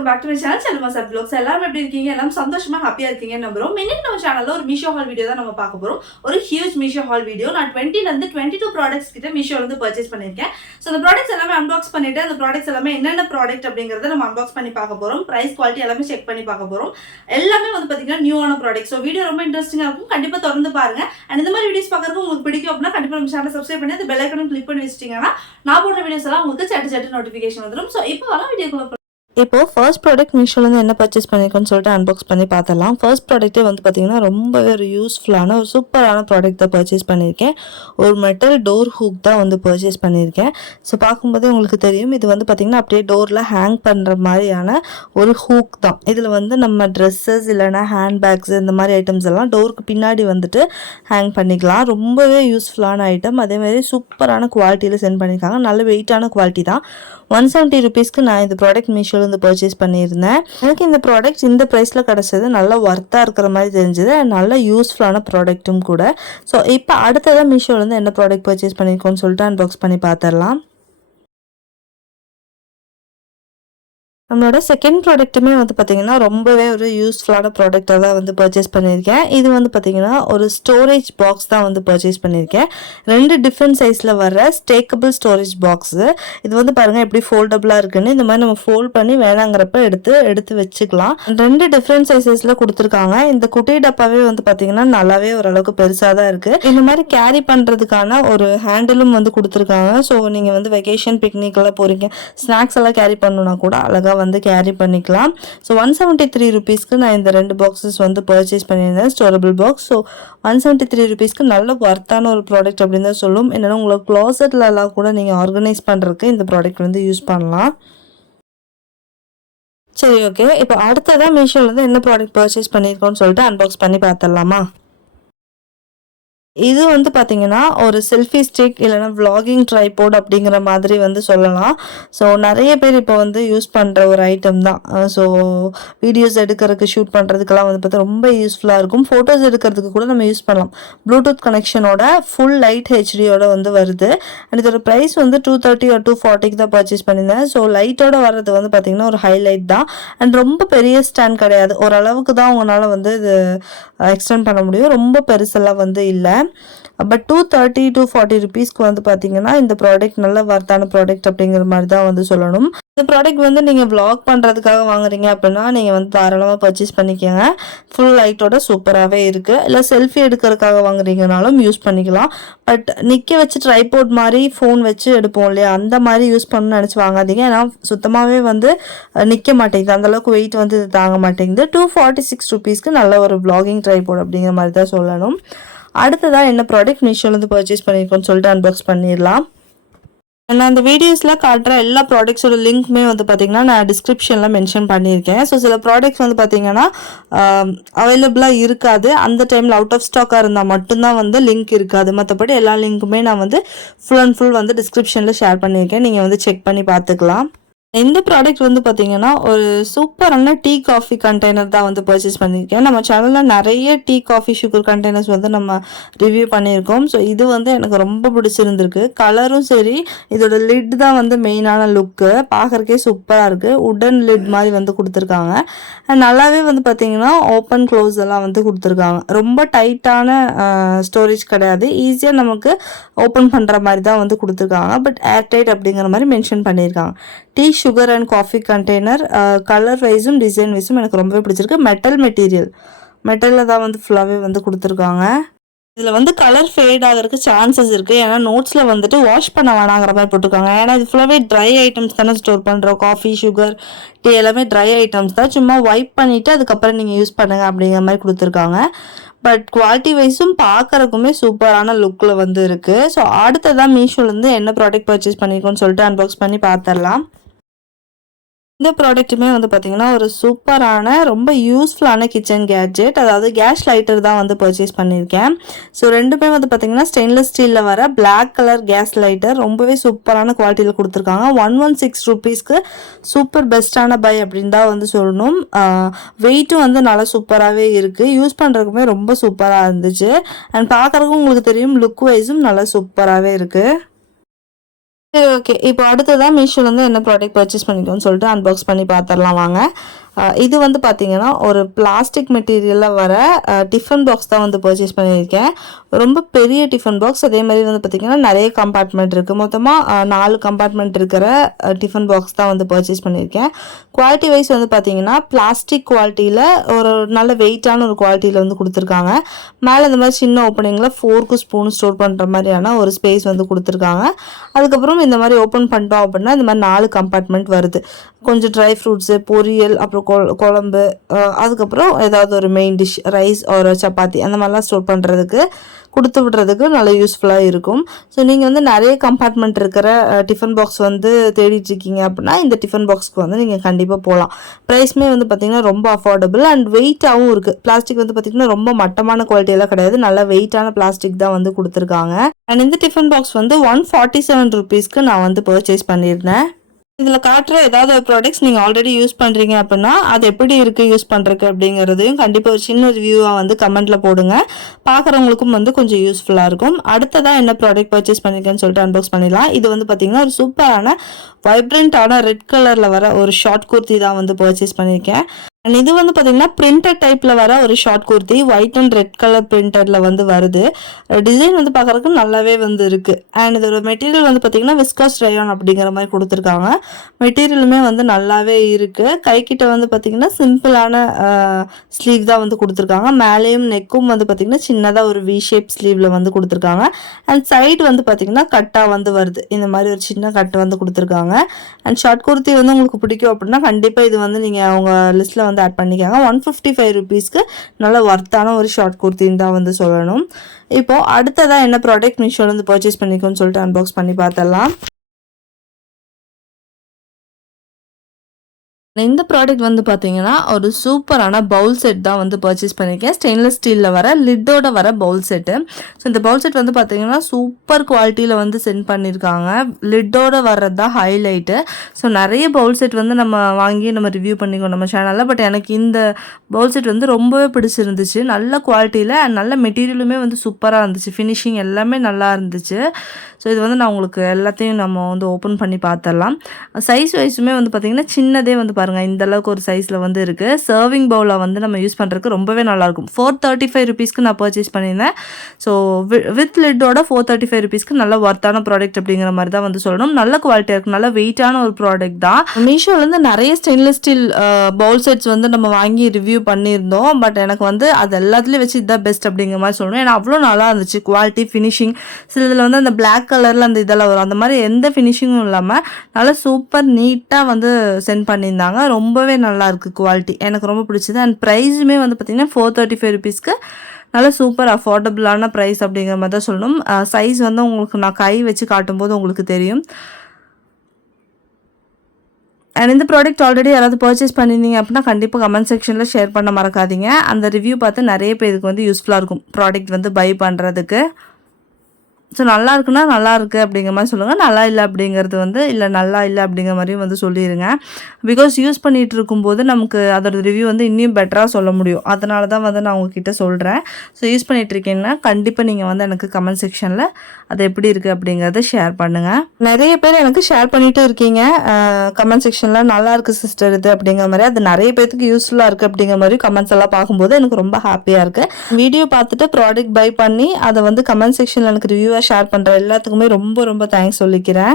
Welcome back to my channel Selluma vlogs. எல்லாரும் எப்படி இருக்கீங்க? எல்லாம் சந்தோஷமா ஹாப்பியா இருக்கீங்கன்னு நம்புறோம். இன்னைக்கு நம்ம சேனல்ல ஒரு மீஷோ ஹால் வீடியோ தான் நம்ம பார்க்க போறோம். ஒரு ஹியூஜ் மீஷோ ஹால் வீடியோ. நான் 20 ல இருந்து 22 ப்ராடக்ட்ஸ் கிட்ட மீஷோல இருந்து பர்ச்சேஸ் பண்ணிருக்கேன். சோ அந்த ப்ராடக்ட்ஸ் எல்லாமே அன்பாக்ஸ் பண்ணிட்டு அந்த ப்ராடக்ட்ஸ் எல்லாமே என்னென்ன ப்ராடக்ட் அப்படிங்கறத நம்ம அன்பாக்ஸ் பண்ணி பார்க்க போறோம். பிரைஸ் குவாலிட்டி எல்லாமே செக் பண்ணி பார்க்க போறோம். எல்லாமே வந்து பாத்தீங்கன்னா நியூவான ப்ராடக்ட். சோ வீடியோ ரொம்ப இன்ட்ரெஸ்டிங்கா இருக்கும். கண்டிப்பா தொடர்ந்து பாருங்க. அண்ட் இந்த மாதிரி வீடியோஸ் பார்க்கறது உங்களுக்கு பிடிக்கும் அப்படின்னா கண்டிப்பா நம்ம சேனலை சப்ஸ்கிரைப் பண்ணி அந்த பெல் ஐகானை கிளிக் பண்ணி வச்சிட்டீங்கன்னா நான் போடுற வீடியோஸ் எல்லாம் உங்களுக்கு சட்டு நோட்டிஃபிகேஷன் வந்துடும். சோ இப்போ வர வீடியோக்குள்ள இப்போ ஃபர்ஸ்ட் ப்ராடக்ட் மீஷோலேருந்து என்ன பர்ச்சேஸ் பண்ணியிருக்கோன்னு சொல்லிட்டு அன்பாக்ஸ் பண்ணி பார்த்துடலாம். ஃபர்ஸ்ட் ப்ராடக்ட்டே வந்து பார்த்தீங்கன்னா ரொம்பவே ஒரு யூஸ்ஃபுல்லான ஒரு சூப்பரான ப்ராடக்ட் தான் பர்ச்சேஸ் பண்ணியிருக்கேன். ஒரு மெட்டல் டோர் ஹூக் தான் வந்து பர்ச்சேஸ் பண்ணியிருக்கேன். ஸோ பார்க்கும்போதே உங்களுக்கு தெரியும், இது வந்து பார்த்திங்கன்னா அப்படியே டோரில் ஹேங் பண்ணுற மாதிரியான ஒரு ஹூக் தான். இதில் வந்து நம்ம ட்ரெஸ்ஸஸ் இல்லைனா ஹேண்ட் பேக்ஸ் இந்த மாதிரி ஐட்டம்ஸ் எல்லாம் டோருக்கு பின்னாடி வந்துட்டு ஹேங் பண்ணிக்கலாம். ரொம்பவே யூஸ்ஃபுல்லான ஐட்டம். அதேமாதிரி சூப்பரான குவாலிட்டியில் சென்ட் பண்ணியிருக்காங்க. நல்ல வெயிட்டான குவாலிட்டி தான். 170 ருபீஸ்க்கு நான் இந்த ப்ராடக்ட் மீஷோலேருந்து பர்ச்சேஸ் பண்ணியிருந்தேன். எனக்கு இந்த ப்ராடக்ட் இந்த ப்ரைஸில் கிடச்சது நல்லா ஒர்த்தாக இருக்கிற மாதிரி தெரிஞ்சது. நல்ல யூஸ்ஃபுல்லான ப்ராடக்ட்டும் கூட. ஸோ இப்போ அடுத்ததாக மீஷோலேருந்து என்ன ப்ராடக்ட் பர்ச்சேஸ் பண்ணியிருக்கோன்னு சொல்லிட்டு அன்பாக்ஸ் பண்ணி பார்த்துடலாம். நம்மளோட செகண்ட் ப்ராடக்ட்டுமே வந்து பார்த்திங்கன்னா ரொம்பவே ஒரு யூஸ்ஃபுல்லான ப்ராடக்டாக தான் வந்து பர்ச்சேஸ் பண்ணியிருக்கேன். இது வந்து பார்த்திங்கன்னா ஒரு ஸ்டோரேஜ் பாக்ஸ் தான் வந்து பர்ச்சேஸ் பண்ணியிருக்கேன். 2 டிஃப்ரெண்ட் சைஸில் வர ஸ்டேக்கபிள் ஸ்டோரேஜ் பாக்ஸு. இது வந்து பாருங்கள் எப்படி ஃபோல்டபுளாக இருக்குன்னு. இந்த மாதிரி நம்ம ஃபோல்ட் பண்ணி வேணாங்கிறப்ப எடுத்து வச்சுக்கலாம். 2 டிஃப்ரெண்ட் சைஸஸில் கொடுத்துருக்காங்க. இந்த குட்டி டப்பாவே வந்து பார்த்திங்கன்னா நல்லாவே ஓரளவுக்கு பெருசாக தான் இருக்குது. இந்த மாதிரி கேரி பண்ணுறதுக்கான ஒரு ஹேண்டிலும் வந்து கொடுத்துருக்காங்க. ஸோ நீங்கள் வந்து வெக்கேஷன் பிக்னிக்கெல்லாம் போகிறீங்க, ஸ்நாக்ஸ் எல்லாம் கேரி பண்ணணுன்னா கூட அழகாக வந்து கேரி பண்ணிக்கலாம். ஸோ 173 ருபீஸ்க்கு நான் இந்த 2 பாக்ஸஸ் வந்து பர்ச்சேஸ் பண்ணியிருந்தேன், ஸ்டோரபிள் பாக்ஸ். ஸோ 173 ருபீஸ்க்கு நல்ல ஒர்த்தான ஒரு ப்ராடக்ட் அப்படின்னு தான் சொல்லும். என்னென்னா உங்களுக்கு க்ளாசெட்லலாம் கூட நீங்கள் ஆர்கனைஸ் பண்ணுறதுக்கு இந்த ப்ராடக்ட் வந்து யூஸ் பண்ணலாம். சரி, ஓகே. இப்போ அடுத்ததான் மீஷோலேருந்து என்ன ப்ராடக்ட் பர்ச்சேஸ் பண்ணியிருக்கோன்னு சொல்லிட்டு அன்பாக்ஸ் பண்ணி பார்த்துடலாமா? இது வந்து பார்த்தீங்கன்னா ஒரு செல்ஃபி ஸ்டிக் இல்லைனா விளாகிங் ட்ரைபோர்ட் அப்படிங்கிற மாதிரி வந்து சொல்லலாம். ஸோ நிறைய பேர் இப்போ வந்து யூஸ் பண்ணுற ஒரு ஐட்டம் தான். ஸோ வீடியோஸ் எடுக்கிறதுக்கு ஷூட் பண்ணுறதுக்கெல்லாம் வந்து பார்த்தா ரொம்ப யூஸ்ஃபுல்லாக இருக்கும். ஃபோட்டோஸ் எடுக்கிறதுக்கு கூட நம்ம யூஸ் பண்ணலாம். ப்ளூடூத் கனெக்ஷனோட ஃபுல் லைட் ஹெச்டியோட வந்து வருது. அண்ட் இதோட ப்ரைஸ் வந்து 230 or 240 தான் பர்ச்சேஸ் பண்ணியிருந்தேன். ஸோ லைட்டோட வர்றது வந்து பார்த்திங்கன்னா ஒரு ஹைலைட் தான். அண்ட் ரொம்ப பெரிய ஸ்டாண்ட் கிடையாது, ஓரளவுக்கு தான் உங்களால் வந்து இது எக்ஸ்டெண்ட் பண்ண முடியும். ரொம்ப பெருசெல்லாம் வந்து இல்லை. பட் 230 to 40 ருபீஸ்க்கு வந்து பார்த்தீங்கன்னா இந்த ப்ராடக்ட் நல்ல வர்த்தான ப்ராடக்ட் அப்படிங்கிற மாதிரி தான் வந்து சொல்லணும். இந்த ப்ராடக்ட் வந்து நீங்கள் விளாக் பண்ணுறதுக்காக வாங்குறீங்க அப்படின்னா நீங்கள் வந்து தாராளமாக பர்ச்சேஸ் பண்ணிக்கோங்க. ஃபுல் லைட்டோட சூப்பராகவே இருக்குது. இல்லை செல்ஃபி எடுக்கிறதுக்காக வாங்குறீங்கனாலும் யூஸ் பண்ணிக்கலாம். பட் நிற்க வச்சு ட்ரைபோர்ட் மாதிரி ஃபோன் வச்சு எடுப்போம் இல்லையா, அந்த மாதிரி யூஸ் பண்ணணும்னு நினச்சி வாங்காதீங்க. ஏன்னா சுத்தமாகவே வந்து நிற்க மாட்டேங்குது, அந்தளவுக்கு வெயிட் வந்து இது தாங்க மாட்டேங்குது. 246 ருபீஸ்க்கு நல்ல ஒரு விளாகிங் ட்ரைபோர்ட் அப்படிங்கிற மாதிரி தான் சொல்லணும். அடுத்ததான் என்ன ப்ராடக்ட் மீஷோலேருந்து பர்ச்சேஸ் பண்ணியிருக்கோன்னு சொல்லிட்டு அன்பாக்ஸ் பண்ணிடலாம். நான் அந்த வீடியோஸில் காட்டுற எல்லா ப்ராடக்ட்ஸோட லிங்க்குமே வந்து பார்த்திங்கன்னா நான் டிஸ்கிரிப்ஷனில் மென்ஷன் பண்ணியிருக்கேன். ஸோ சில ப்ராடக்ட்ஸ் வந்து பார்த்திங்கன்னா அவைலபிளாக இருக்காது. அந்த டைமில் அவுட் ஆஃப் ஸ்டாக்காக இருந்தால் மட்டும்தான் வந்து லிங்க் இருக்காது. மற்றபடி எல்லா லிங்க்குமே நான் வந்து ஃபுல் அண்ட் ஃபுல் வந்து டிஸ்கிரிப்ஷனில் ஷேர் பண்ணியிருக்கேன். நீங்கள் வந்து செக் பண்ணி பார்த்துக்கலாம். இந்த ப்ராடக்ட் வந்து பார்த்தீங்கன்னா ஒரு சூப்பரான டீ காஃபி கண்டெய்னர் தான் வந்து பர்ச்சேஸ் பண்ணியிருக்கேன். நம்ம சேனலில் நிறைய டீ காஃபி சுகர் கண்டெய்னர்ஸ் வந்து நம்ம ரிவ்யூ பண்ணியிருக்கோம். ஸோ இது வந்து எனக்கு ரொம்ப பிடிச்சிருந்துருக்கு. கலரும் சரி, இதோட லிட் தான் வந்து மெயினான லுக்கு. பார்க்குறக்கே சூப்பராக இருக்குது. உடன் லிட் மாதிரி வந்து கொடுத்துருக்காங்க. நல்லாவே வந்து பார்த்திங்கன்னா ஓப்பன் க்ளோஸ் எல்லாம் வந்து கொடுத்துருக்காங்க. ரொம்ப டைட்டான ஸ்டோரேஜ் கிடையாது, ஈஸியாக நமக்கு ஓப்பன் பண்ணுற மாதிரி தான் வந்து கொடுத்துருக்காங்க. பட் ஏர் டைட் அப்படிங்கிற மாதிரி மென்ஷன் பண்ணியிருக்காங்க. Tea sugar and coffee container colour வைஸும் டிசைன் வைஸும் எனக்கு ரொம்பவே பிடிச்சிருக்கு. மெட்டலில் தான் வந்து ஃபுல்லாகவே வந்து கொடுத்துருக்காங்க. இதில் வந்து கலர் ஃபேட் ஆகிறதுக்கு சான்சஸ் இருக்குது. ஏன்னா நோட்ஸில் வந்துட்டு வாஷ் பண்ண வேணாங்கிற மாதிரி போட்டிருக்காங்க. ஏன்னா இது ஃபுல்லாகவே ட்ரை ஐட்டம்ஸ் தானே ஸ்டோர் பண்ணுறோம். காஃபி, சுகர், டீ எல்லாமே ட்ரை ஐட்டம்ஸ் தான். சும்மா வைப் பண்ணிவிட்டு அதுக்கப்புறம் நீங்கள் யூஸ் பண்ணுங்கள் அப்படிங்கிற மாதிரி கொடுத்துருக்காங்க. பட் குவாலிட்டி வைஸும் பார்க்குறக்குமே சூப்பரான லுக்கில் வந்து இருக்குது. ஸோ அடுத்ததான் மீஷோலேருந்து என்ன ப்ராடக்ட் பர்ச்சேஸ் பண்ணியிருக்கோன்னு சொல்லிட்டு அன்பாக்ஸ் பண்ணி பார்த்துடலாம். இந்த ப்ராடக்ட்டுமே வந்து பார்த்திங்கன்னா ஒரு சூப்பரான ரொம்ப யூஸ்ஃபுல்லான கிச்சன் கேட்ஜெட், அதாவது கேஸ் லைட்டர் தான் வந்து பர்ச்சேஸ் பண்ணியிருக்கேன். ஸோ ரெண்டுமே வந்து பார்த்திங்கன்னா ஸ்டெயின்லெஸ் ஸ்டீலில் வர பிளாக் கலர் கேஸ் லைட்டர் ரொம்பவே சூப்பரான குவாலிட்டியில் கொடுத்துருக்காங்க. 116 ருபீஸ்க்கு சூப்பர் பெஸ்ட்டான பை அப்படின்னு தான் வந்து சொல்லணும். வெயிட்டும் வந்து நல்லா சூப்பராகவே இருக்குது. யூஸ் பண்ணுறதுக்குமே ரொம்ப சூப்பராக இருந்துச்சு. அண்ட் பார்க்குறதுக்கும் உங்களுக்கு தெரியும், லுக் வைஸும் நல்லா சூப்பராகவே இருக்குது. சரி, ஓகே. இப்போ அடுத்ததா மீஷோலேருந்து என்ன ப்ராடக்ட் பர்ச்சேஸ் பண்ணிக்கோன்னு சொல்லிட்டு அன்பாக்ஸ் பண்ணி பார்த்துடலாம் வாங்க. இது வந்து பார்த்தீங்கன்னா, ஒரு பிளாஸ்டிக் மெட்டீரியலில் வர டிஃபன் பாக்ஸ் தான் வந்து பர்ச்சேஸ் பண்ணியிருக்கேன். ரொம்ப பெரிய டிஃபன் பாக்ஸ். அதே மாதிரி வந்து பார்த்தீங்கன்னா, நிறைய கம்பார்ட்மெண்ட் இருக்குது. மொத்தமாக 4 கம்பார்ட்மெண்ட் இருக்கிற டிஃபன் பாக்ஸ் தான் வந்து பர்ச்சேஸ் பண்ணியிருக்கேன். குவாலிட்டி வைஸ் வந்து பார்த்தீங்கன்னா, பிளாஸ்டிக் குவாலிட்டியில் ஒரு நல்ல வெயிட்டான ஒரு குவாலிட்டியில் வந்து கொடுத்துருக்காங்க. மேலே இந்த மாதிரி சின்ன ஓப்பனிங்கில் ஃபோர்க்கு ஸ்பூன் ஸ்டோர் பண்ணுற மாதிரியான ஒரு ஸ்பேஸ் வந்து கொடுத்துருக்காங்க. அதுக்கப்புறம் இந்த மாதிரி ஓப்பன் பண்ணிட்டோம் அப்படின்னா இந்த மாதிரி 4 கம்பார்ட்மெண்ட் வருது. கொஞ்சம் ட்ரை ஃப்ரூட்ஸு, பொரியல், அப்புறம் குழம்பு, அதுக்கப்புறம் ஏதாவது ஒரு மெயின் டிஷ், ரைஸ் ஒரு சப்பாத்தி அந்த மாதிரிலாம் ஸ்டோர் பண்ணுறதுக்கு கொடுத்து விடுறதுக்கு நல்லா யூஸ்ஃபுல்லாக இருக்கும். ஸோ நீங்கள் வந்து நிறைய கம்பார்ட்மெண்ட் இருக்கிற டிஃபன் பாக்ஸ் வந்து தேடிட்டு இருக்கீங்க அப்படின்னா இந்த டிஃபன் பாக்ஸ்க்கு வந்து நீங்கள் கண்டிப்பாக போகலாம். ப்ரைஸுமே வந்து பார்த்திங்கன்னா ரொம்ப அஃபோர்டபுள் அண்ட் வெயிட்டாகவும் இருக்குது. பிளாஸ்டிக் வந்து பார்த்திங்கன்னா ரொம்ப மட்டமான குவாலிட்டியெல்லாம் கிடையாது. நல்லா வெயிட்டான பிளாஸ்டிக் தான் வந்து கொடுத்துருக்காங்க. அண்ட் இந்த டிஃபன் பாக்ஸ் வந்து 147 ருபீஸ்க்கு நான் வந்து பர்ச்சேஸ் பண்ணியிருந்தேன். இதில் காட்டுற ஏதாவது ஒரு ப்ராடக்ட்ஸ் நீங்கள் ஆல்ரெடி யூஸ் பண்ணுறீங்க அப்படின்னா அது எப்படி இருக்குது யூஸ் பண்ணுறதுக்கு அப்படிங்கிறதையும் கண்டிப்பாக ஒரு சின்ன ரிவ்யூவாக வந்து கமெண்ட்டில் போடுங்க. பார்க்குறவங்களுக்கும் வந்து கொஞ்சம் யூஸ்ஃபுல்லாக இருக்கும். அடுத்ததாக என்ன ப்ராடக்ட் பர்ச்சேஸ் பண்ணியிருக்கேன்னு சொல்லிட்டு அன்பாக்ஸ் பண்ணிடலாம். இது வந்து பார்த்திங்கன்னா ஒரு சூப்பரான வைப்ரண்ட்டான ரெட் கலரில் வர ஒரு ஷார்ட் குர்த்தி தான் வந்து பர்ச்சேஸ் பண்ணியிருக்கேன். அண்ட் இது வந்து பார்த்தீங்கன்னா பிரிண்டட் டைப்பில் வர ஒரு short kurti, white and red colour பிரிண்டடில் வந்து வருது. டிசைன் வந்து பார்க்குறதுக்கு நல்லாவே வந்து இருக்குது. அண்ட் இதோட மெட்டீரியல் வந்து பார்த்திங்கன்னா விஸ்காஸ் ரயான் அப்படிங்கிற மாதிரி கொடுத்துருக்காங்க. மெட்டீரியலுமே வந்து நல்லாவே இருக்குது. கைக்கிட்ட வந்து பார்த்திங்கன்னா சிம்பிளான ஸ்லீவ் தான் வந்து கொடுத்துருக்காங்க. மேலேயும் நெக்கும் வந்து பார்த்திங்கன்னா சின்னதாக ஒரு வி ஷேப் ஸ்லீவில் வந்து கொடுத்துருக்காங்க. அண்ட் சைடு வந்து பார்த்திங்கன்னா கட்டாக வந்து வருது. இந்த மாதிரி ஒரு சின்ன கட்டு வந்து கொடுத்துருக்காங்க. அண்ட் ஷார்ட் குர்த்தி வந்து உங்களுக்கு பிடிக்கும் அப்படின்னா கண்டிப்பாக இது வந்து நீங்கள் அவங்க லிஸ்ட்டில் வந்து ஆட் பண்ணிக்காங்க. 155 ருபீஸ்க்கு நல்ல ஒர்த்தான ஒரு ஷார்ட் குர்த்தின்னு தான் வந்து சொல்லணும். இப்போது அடுத்ததாக என்ன ப்ராடக்ட் மீஷோலேருந்து பர்ச்சேஸ் பண்ணிக்கோன்னு சொல்லிட்டு அன்பாக்ஸ் பண்ணி பார்த்தலாம். இந்த ப்ராடக்ட் வந்து பார்த்தீங்கன்னா ஒரு சூப்பரான பவுல் செட் தான் வந்து பர்ச்சேஸ் பண்ணியிருக்கேன். ஸ்டெயின்லெஸ் ஸ்டீலில் வர லிட்டோட வர பவுல் செட்டு. ஸோ இந்த பவுல் செட் வந்து பார்த்தீங்கன்னா சூப்பர் குவாலிட்டியில் வந்து சென்ட் பண்ணியிருக்காங்க. லிட்டோட வர்றது தான் ஹைலைட்டு. ஸோ நிறைய பவுல் செட் வந்து நம்ம வாங்கி நம்ம ரிவ்யூ பண்ணிக்கோம் நம்ம சேனலில். பட் எனக்கு இந்த பவுல் செட் வந்து ரொம்பவே பிடிச்சிருந்துச்சு. நல்ல குவாலிட்டியில் அண்ட் நல்ல மெட்டீரியலுமே வந்து சூப்பராக இருந்துச்சு. ஃபினிஷிங் எல்லாமே நல்லா இருந்துச்சு. ஸோ இது வந்து நான் உங்களுக்கு எல்லாத்தையும் நம்ம வந்து ஓப்பன் பண்ணி பார்த்துடலாம். சைஸ் வைஸுமே வந்து பார்த்திங்கன்னா சின்னதே வந்து பாருங்கள் இந்த அளவுக்கு ஒரு சைஸில் வந்து இருக்குது. சர்விங் பவுலை வந்து நம்ம யூஸ் பண்ணுறதுக்கு ரொம்பவே நல்லாயிருக்கும். 435 ருபீஸ்க்கு நான் பர்ச்சேஸ் பண்ணியிருந்தேன். ஸோ வித் லிட்டோட 435 ருபீஸ்க்கு நல்ல ஒர்த்தான ப்ராடக்ட் அப்படிங்கிற மாதிரி தான் வந்து சொல்லணும். நல்ல குவாலிட்டியாக இருக்குது. நல்ல வெயிட்டான ஒரு ப்ராடக்ட் தான். மீஷோலேருந்து நிறைய ஸ்டெயின்லெஸ் ஸ்டீல் பவுல் செட்ஸ் வந்து நம்ம வாங்கி ரிவ்யூ பண்ணியிருந்தோம். பட் எனக்கு வந்து அது எல்லாத்துலேயும் வச்சு இதுதான் பெஸ்ட் அப்படிங்கிற மாதிரி சொல்லணும். ஏன்னா அவ்வளோ நல்லா இருந்துச்சு குவாலிட்டி, ஃபினிஷிங். சில இதில் வந்து அந்த பிளாக் கலரில் அந்த இதெல்லாம் வரும். அந்த மாதிரி எந்த ஃபினிஷிங்கும் இல்லாமல் நல்லா சூப்பர் நீட்டாக வந்து சென்ட் பண்ணியிருந்தாங்க. ரொம்பவே நல்லா இருக்குது குவாலிட்டி. எனக்கு ரொம்ப பிடிச்சது. அண்ட் ப்ரைஸுமே வந்து பார்த்திங்கன்னா 435 ருபீஸ்க்கு நல்ல சூப்பர் அஃபோர்டபுளான ப்ரைஸ் அப்படிங்கிற மாதிரி தான் சொல்லணும். சைஸ் வந்து உங்களுக்கு நான் கை வச்சு காட்டும்போது உங்களுக்கு தெரியும். அண்ட் இந்த ப்ராடக்ட் ஆல்ரெடி யாராவது பர்ச்சேஸ் பண்ணியிருந்தீங்க அப்படின்னா கண்டிப்பாக கமெண்ட் செக்ஷனில் ஷேர் பண்ண மறக்காதீங்க. அந்த ரிவ்யூ பார்த்து நிறைய பேருக்கு வந்து யூஸ்ஃபுல்லாக இருக்கும் ப்ராடக்ட் வந்து பை பண்ணுறதுக்கு. ஸோ நல்லா இருக்குன்னா நல்லா இருக்குது அப்படிங்கிற மாதிரி சொல்லுங்கள். நல்லா இல்லை அப்படிங்கிறது வந்து இல்லை நல்லா இல்லை அப்படிங்கிற மாதிரியும் வந்து சொல்லிடுங்க. பிகாஸ் யூஸ் பண்ணிகிட்டு இருக்கும்போது நமக்கு அதோட ரிவ்யூ வந்து இன்னும் பெட்டராக சொல்ல முடியும். அதனால தான் வந்து நான் உங்ககிட்ட சொல்கிறேன். ஸோ யூஸ் பண்ணிகிட்ருக்கீங்கன்னா கண்டிப்பாக நீங்கள் வந்து எனக்கு கமெண்ட் செக்ஷனில் அது எப்படி இருக்குது அப்படிங்கிறத ஷேர் பண்ணுங்கள். நிறைய பேர் எனக்கு ஷேர் பண்ணிகிட்டு இருக்கீங்க கமெண்ட் செக்ஷனில் நல்லா இருக்குது சிஸ்டர் இது அப்படிங்கிற மாதிரி. அது நிறைய பேருக்கு யூஸ்ஃபுல்லாக இருக்குது அப்படிங்கிற மாதிரி கமெண்ட்ஸ் எல்லாம் பார்க்கும்போது எனக்கு ரொம்ப ஹாப்பியாக இருக்குது. வீடியோ பார்த்துட்டு ப்ராடக்ட் பை பண்ணி அதை வந்து கமெண்ட் செக்ஷனில் எனக்கு ரிவ்யூ ஷேர் பண்ணுற எல்லாத்துக்குமே ரொம்ப ரொம்ப தேங்க்ஸ் சொல்லிக்கிறேன்.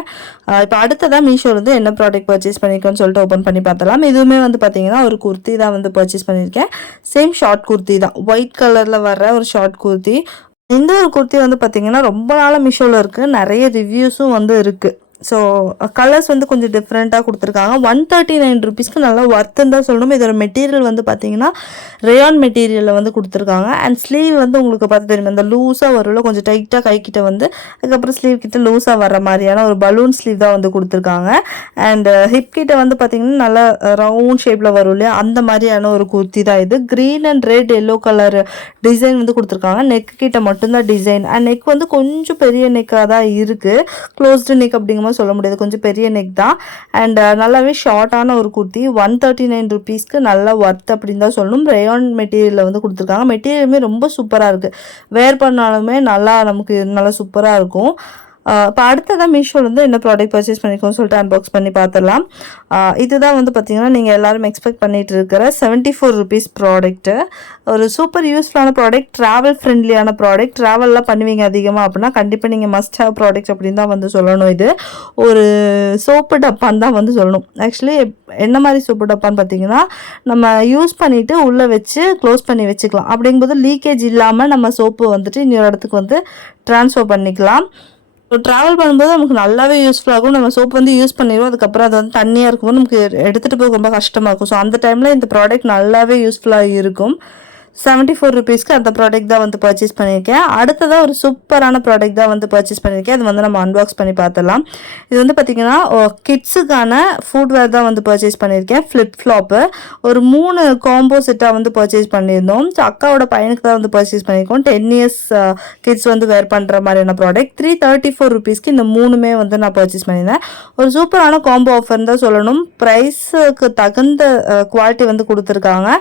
இப்போ அடுத்ததாக மீஷோலேருந்து என்ன ப்ராடக்ட் பர்ச்சேஸ் பண்ணியிருக்கோன்னு சொல்லிட்டு ஓப்பன் பண்ணி பார்த்தலாம். இதுவுமே வந்து பார்த்தீங்கன்னா ஒரு குர்த்தி தான் வந்து பர்ச்சேஸ் பண்ணியிருக்கேன். சேம் ஷார்ட் குர்த்தி தான், ஒயிட் கலரில் வர்ற ஒரு ஷார்ட் குர்த்தி. இந்த ஒரு குர்த்தி வந்து பார்த்தீங்கன்னா ரொம்ப நாளாக மீஷோவில் இருக்குது. நிறைய ரிவ்யூஸும் வந்து இருக்குது. ஸோ கலர்ஸ் வந்து கொஞ்சம் டிஃப்ரெண்ட்டாக கொடுத்துருக்காங்க. 139 ருபீஸ்க்கு நல்லா ஒர்த்துன்னு தான் சொல்லணும். இதோட மெட்டீரியல் வந்து பார்த்தீங்கன்னா ரேயான் மெட்டீரியலில் வந்து கொடுத்துருக்காங்க. அண்ட் ஸ்லீவ் வந்து உங்களுக்கு பார்த்து தெரியும் அந்த லூஸாக வரும்ல, கொஞ்சம் டைட்டாக கைக்கிட்ட வந்து அதுக்கப்புறம் ஸ்லீவ் கிட்ட லூஸாக வர மாதிரியான ஒரு பலூன் ஸ்லீவ் தான் வந்து கொடுத்துருக்காங்க. அண்ட் ஹிப் கிட்ட வந்து பார்த்தீங்கன்னா நல்லா ரவுண்ட் ஷேப்பில் வரும் இல்லையா, அந்த மாதிரியான ஒரு குர்த்தி தான் இது. Green and red yellow colour design வந்து கொடுத்துருக்காங்க. நெக் கிட்ட மட்டும்தான் டிசைன். அண்ட் நெக் வந்து கொஞ்சம் பெரிய நெக்காக தான் இருக்குது. க்ளோஸ்டு நெக் அப்படிங்கிற சொல்ல முடியாது, கொஞ்சம் பெரிய நெக் தான். அண்ட் நல்லாவே ஷார்ட்டான ஒரு குர்த்தி. 139 ருபீஸ்க்கு நல்லா ஒர்த் அப்படின்னு தான் சொல்லணும். ரேயான் மெட்டீரியலில் வந்து கொடுத்துருக்காங்க. மெட்டீரியலுமே ரொம்ப சூப்பராக இருக்குது. வேர் பண்ணாலுமே நல்லா நமக்கு நல்லா சூப்பராக இருக்கும். இப்போ அடுத்ததான் மீஷோலேருந்து என்ன ப்ராடக்ட் பர்ச்சேஸ் பண்ணிக்கோன்னு சொல்லிட்டு அன்பாக்ஸ் பண்ணி பார்த்துடலாம். இதுதான் வந்து பார்த்திங்கன்னா நீங்கள் எல்லோரும் எக்ஸ்பெக்ட் பண்ணிகிட்டு இருக்கிற 74 rupees ப்ராடக்ட்டு. ஒரு சூப்பர் யூஸ்ஃபுல்லான ப்ராடக்ட், ட்ராவல் ஃப்ரெண்ட்லியான ப்ராடக்ட். ட்ராவல்லாம் பண்ணுவீங்க அதிகமாக அப்படின்னா கண்டிப்பாக நீங்கள் மஸ்ட் ஹேவ் ப்ராடக்ட் அப்படின்னு தான் வந்து சொல்லணும். இது ஒரு சோப்பு டப்பான்னு தான் வந்து சொல்லணும். ஆக்சுவலி என்ன மாதிரி சோப்பு டப்பான்னு பார்த்தீங்கன்னா, நம்ம யூஸ் பண்ணிவிட்டு உள்ளே வச்சு க்ளோஸ் பண்ணி வச்சுக்கலாம். அப்படிங்கும்போது லீக்கேஜ் இல்லாமல் நம்ம சோப்பு வந்துட்டு இன்னொரு இடத்துக்கு வந்து ட்ரான்ஸ்ஃபர் பண்ணிக்கலாம். ஸோ ட்ராவல் பண்ணும்போது நமக்கு நல்லாவே யூஸ்ஃபுல்லாகும். நம்ம சோப் வந்து யூஸ் பண்ணிடுவோம், அதுக்கப்புறம் அது வந்து தண்ணியாக இருக்கும்போது நமக்கு எடுத்துகிட்டு போக ரொம்ப கஷ்டமாக இருக்கும். ஸோ அந்த டைமில் இந்த ப்ராடக்ட் நல்லாவே யூஸ்ஃபுல்லாக இருக்கும். 74 rupeesக்கு அந்த ப்ராடக்ட் தான் வந்து பர்ச்சேஸ் பண்ணியிருக்கேன். அடுத்ததாக ஒரு சூப்பரான ப்ராடக்ட் தான் வந்து பர்ச்சேஸ் பண்ணியிருக்கேன். அது வந்து நம்ம அன்பாக்ஸ் பண்ணி பார்த்துடலாம். இது வந்து பார்த்திங்கன்னா கிட்ஸுக்கான ஃபுட்வேர் தான் வந்து பர்ச்சேஸ் பண்ணியிருக்கேன். ஃப்ளிப் ஃப்ளாப்பு ஒரு 3 காம்போ செட்டாக வந்து பர்ச்சேஸ் பண்ணியிருந்தோம். ஸோ அக்காவோட பையனுக்கு தான் வந்து பர்ச்சேஸ் பண்ணியிருக்கோம். 10 years கிட்ஸ் வந்து வேர் பண்ணுற மாதிரியான ப்ராடக்ட். 334 rupeesக்கு இந்த 3மே வந்து நான் பர்ச்சேஸ் பண்ணியிருந்தேன். ஒரு சூப்பரான காம்போ ஆஃபர்னு தான் சொல்லணும். ப்ரைஸுக்கு தகுந்த குவாலிட்டி வந்து கொடுத்துருக்காங்க.